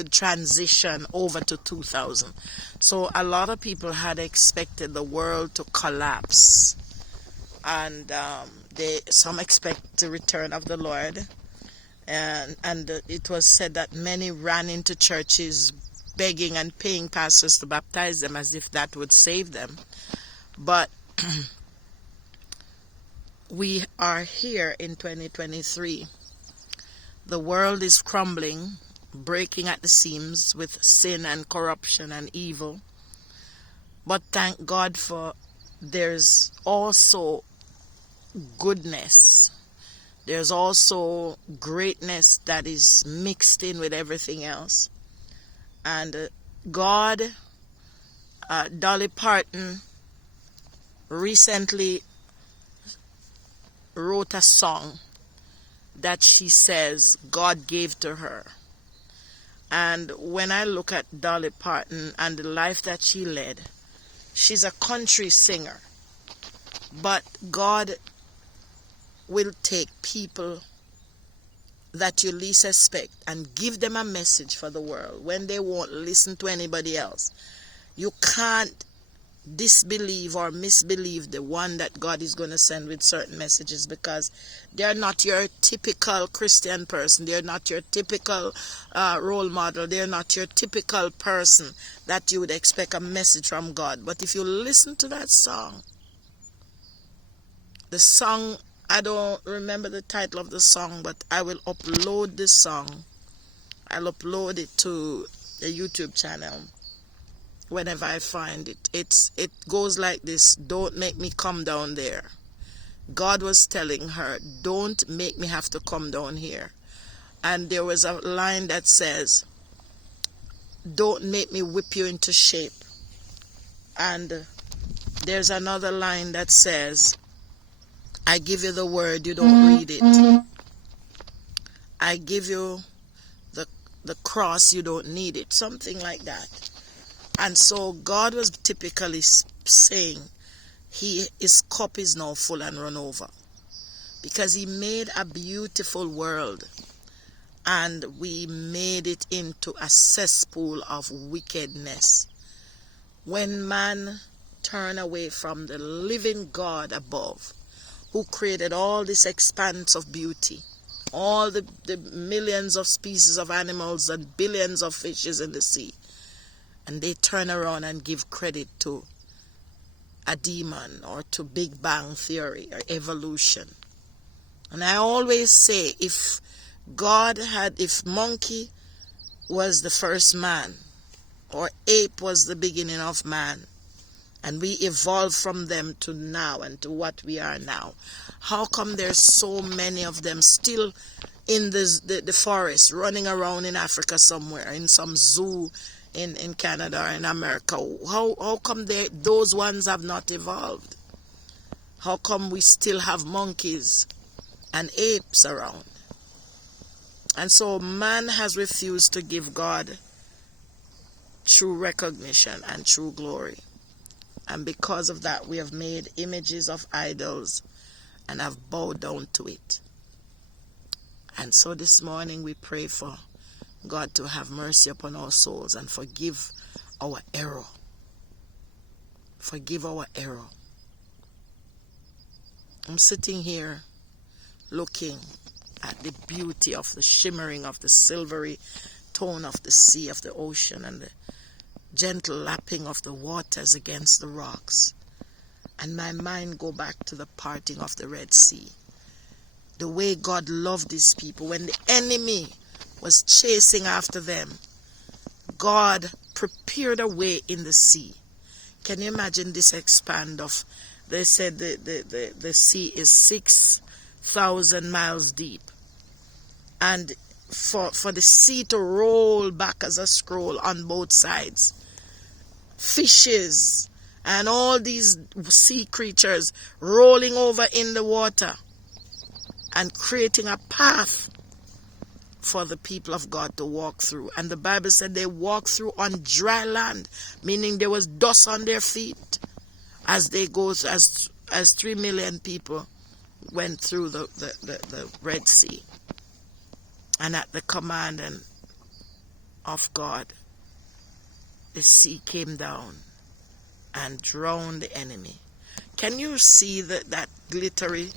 would transition over to 2000. So a lot of people had expected the world to collapse, and some expect the return of the Lord, and it was said that many ran into churches begging and paying pastors to baptize them as if that would save them. But we are here in 2023. The world is crumbling, breaking at the seams with sin and corruption and evil. But thank God for there's also goodness. There's also greatness that is mixed in with everything else. And God, Dolly Parton recently wrote a song that she says God gave to her. And when I look at Dolly Parton and the life that she led, she's a country singer. But God will take people that you least expect and give them a message for the world when they won't listen to anybody else. You can't disbelieve or misbelieve the one that God is going to send with certain messages, because they're not your typical Christian person. They're not your typical role model. They're not your typical person that you would expect a message from God. But if you listen to that song, the song, I don't remember the title of the song, but I will upload this song. I'll upload it to the YouTube channel whenever I find it. It goes like this: don't make me come down there. God was telling her, don't make me have to come down here. And there was a line that says, don't make me whip you into shape. And there's another line that says, I give you the word, you don't read it. I give you the cross, you don't need it. Something like that. And so God was typically saying, his cup is now full and run over. Because he made a beautiful world, and we made it into a cesspool of wickedness. When man turned away from the living God above, who created all this expanse of beauty, all the millions of species of animals and billions of fishes in the sea, and they turn around and give credit to a demon or to Big Bang Theory or evolution. And I always say, if monkey was the first man, or ape was the beginning of man, and we evolved from them to now and to what we are now, how come there's so many of them still in the forest, running around in Africa somewhere, in some zoo in Canada or in America? How come those ones have not evolved? How come we still have monkeys and apes around? And so man has refused to give God true recognition and true glory. And because of that, we have made images of idols and have bowed down to it. And so this morning we pray for God to have mercy upon our souls and forgive our error. Forgive our error. I'm sitting here looking at the beauty of the shimmering of the silvery tone of the sea, of the ocean, and the gentle lapping of the waters against the rocks. And my mind go back to the parting of the Red Sea. The way God loved his people. When the enemy was chasing after them, God prepared a way in the sea. Can you imagine this expand of, they said the sea is 6,000 miles deep. And for the sea to roll back as a scroll on both sides, fishes and all these sea creatures rolling over in the water and creating a path for the people of God to walk through. And the Bible said they walked through on dry land, meaning there was dust on their feet as they go, as 3 million people went through the Red Sea. And at the command and of God, the sea came down and drowned the enemy. Can you see that glittery,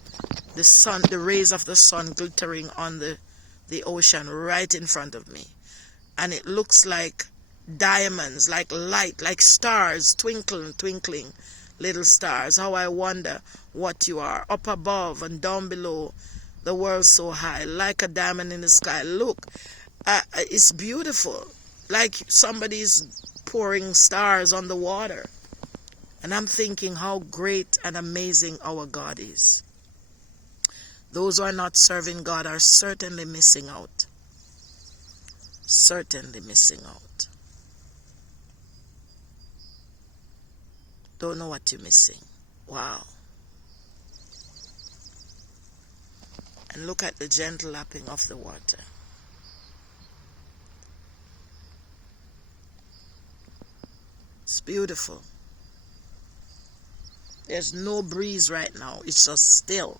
the sun, the rays of the sun glittering on the ocean right in front of me? And it looks like diamonds, like light, like stars, twinkling little stars. How I wonder what you are, up above and down below, the world so high, like a diamond in the sky. Look, it's beautiful, like somebody's pouring stars on the water. And I'm thinking how great and amazing our God is. Those who are not serving God are certainly missing out. Certainly missing out. Don't know what you're missing. Wow. And look at the gentle lapping of the water. It's beautiful. There's no breeze right now. It's just still.